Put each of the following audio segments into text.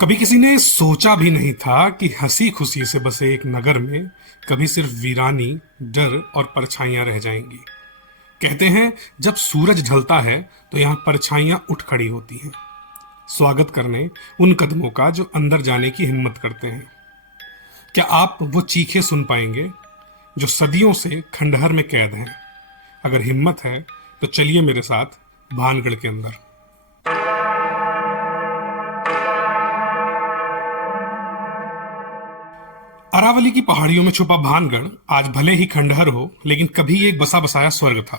कभी किसी ने सोचा भी नहीं था कि हंसी खुशी से बसे एक नगर में कभी सिर्फ वीरानी, डर और परछाइयां रह जाएंगी। कहते हैं जब सूरज ढलता है तो यहाँ परछाइयां उठ खड़ी होती हैं, स्वागत करने उन कदमों का जो अंदर जाने की हिम्मत करते हैं। क्या आप वो चीखें सुन पाएंगे जो सदियों से खंडहर में कैद हैं? अगर हिम्मत है तो चलिए मेरे साथ भानगढ़ के अंदर। अरावली की पहाड़ियों में छुपा भानगढ़ आज भले ही खंडहर हो, लेकिन कभी एक बसा बसाया स्वर्ग था।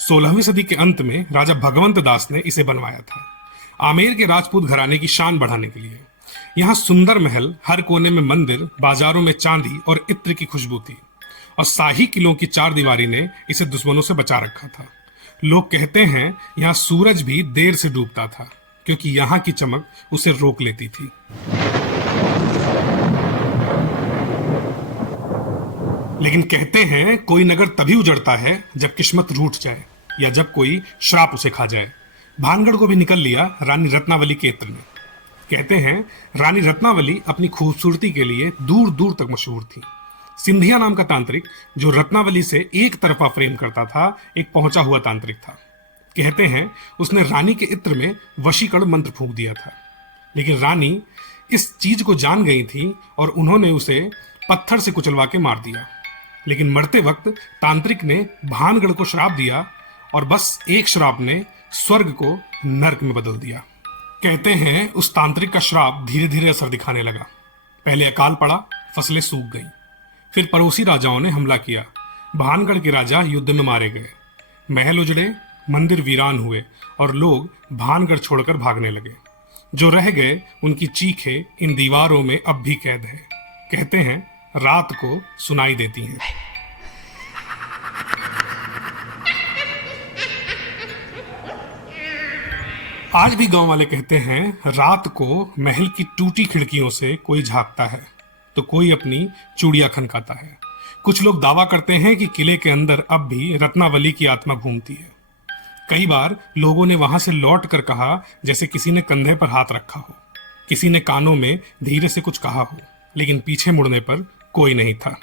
16वीं सदी के अंत में राजा भगवंत दास ने इसे बनवाया था, आमेर के राजपूत घराने की शान बढ़ाने के लिए। यहाँ सुंदर महल, हर कोने में मंदिर, बाजारों में चांदी और इत्र की खुशबू थी, और शाही किलों की चार दीवारी ने इसे दुश्मनों से बचा रखा था। लोग कहते हैं यहाँ सूरज भी देर से डूबता था, क्योंकि यहाँ की चमक उसे रोक लेती थी। लेकिन कहते हैं कोई नगर तभी उजड़ता है जब किस्मत रूठ जाए या जब कोई श्राप उसे खा जाए। भानगढ़ को भी निकल लिया रानी रत्नावली के इत्र ने। कहते हैं रानी रत्नावली अपनी खूबसूरती के लिए दूर दूर तक मशहूर थी। सिंधिया नाम का तांत्रिक जो रत्नावली से एक तरफा प्रेम करता था, एक पहुंचा हुआ तांत्रिक था। कहते हैं उसने रानी के इत्र में वशीकरण मंत्र फूंक दिया था, लेकिन रानी इस चीज को जान गई थी और उन्होंने उसे पत्थर से कुचलवा के मार दिया। लेकिन मरते वक्त तांत्रिक ने भानगढ़ को श्राप दिया, और बस एक श्राप ने स्वर्ग को नर्क में बदल दिया। कहते हैं उस तांत्रिक का श्राप धीरे धीरे असर दिखाने लगा। पहले अकाल पड़ा, फसलें सूख गईं। फिर पड़ोसी राजाओं ने हमला किया। भानगढ़ के राजा युद्ध में मारे गए, महल उजड़े, मंदिर वीरान हुए और लोग भानगढ़ छोड़कर भागने लगे। जो रह गए उनकी चीखें इन दीवारों में अब भी कैद है। कहते हैं रात को सुनाई देती हैं। आज भी गांव वाले कहते हैं रात को महल की टूटी खिड़कियों से कोई झांकता है तो कोई अपनी चूड़ियां खनकाता है। कुछ लोग दावा करते हैं कि किले के अंदर अब भी रत्नावली की आत्मा घूमती है। कई बार लोगों ने वहां से लौट कर कहा जैसे किसी ने कंधे पर हाथ रखा हो, किसी ने कानों में धीरे से कुछ कहा हो, लेकिन पीछे मुड़ने पर कोई नहीं था।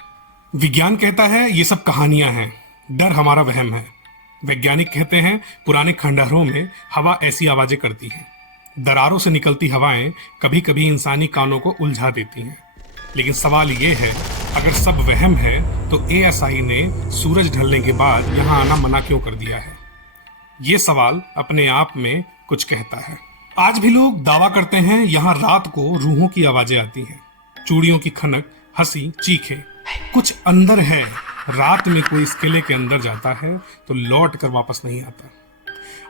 विज्ञान कहता है ये सब कहानियां हैं, डर हमारा वहम है। वैज्ञानिक कहते हैं पुराने खंडहरों में हवा ऐसी आवाजें करती है। दरारों से निकलती हवाएं कभी कभी इंसानी कानों को उलझा देती हैं। लेकिन सवाल ये है, अगर सब वहम है तो एएसआई ने सूरज ढलने के बाद यहाँ आना मना क्यों कर दिया है? ये सवाल अपने आप में कुछ कहता है। आज भी लोग दावा करते हैं यहाँ रात को रूहों की आवाजें आती हैं, चूड़ियों की खनक, हंसी, चीखे। कुछ अंदर है। रात में कोई इस किले के अंदर जाता है तो लौट कर वापस नहीं आता।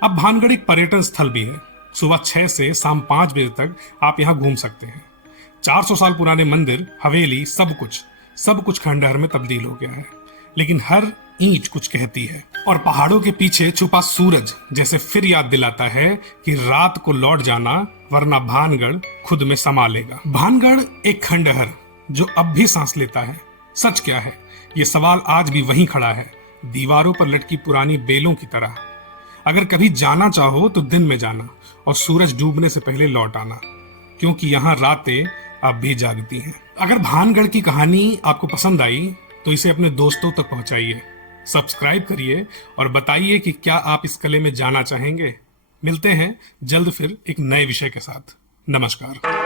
अब भानगढ़ एक पर्यटन स्थल भी है। सुबह 6 से शाम 5 बजे तक आप यहाँ घूम सकते हैं। 400 साल पुराने मंदिर, हवेली, सब कुछ खंडहर में तब्दील हो गया है, लेकिन हर ईंट कुछ कहती है। और पहाड़ों के पीछे छुपा सूरज जैसे फिर याद दिलाता है कि रात को लौट जाना, वरना भानगढ़ खुद में समा लेगा। भानगढ़ एक खंडहर जो अब भी सांस लेता है। सच क्या है? ये सवाल आज भी वहीं खड़ा है, दीवारों पर लटकी पुरानी बेलों की तरह। अगर कभी जाना चाहो तो दिन में जाना और सूरज डूबने से पहले लौट आना, क्योंकि यहाँ रातें अब भी जागती हैं। अगर भानगढ़ की कहानी आपको पसंद आई तो इसे अपने दोस्तों तक पहुंचाइए, सब्सक्राइब करिए और बताइए कि क्या आप इस किले में जाना चाहेंगे। मिलते हैं जल्द फिर एक नए विषय के साथ। नमस्कार।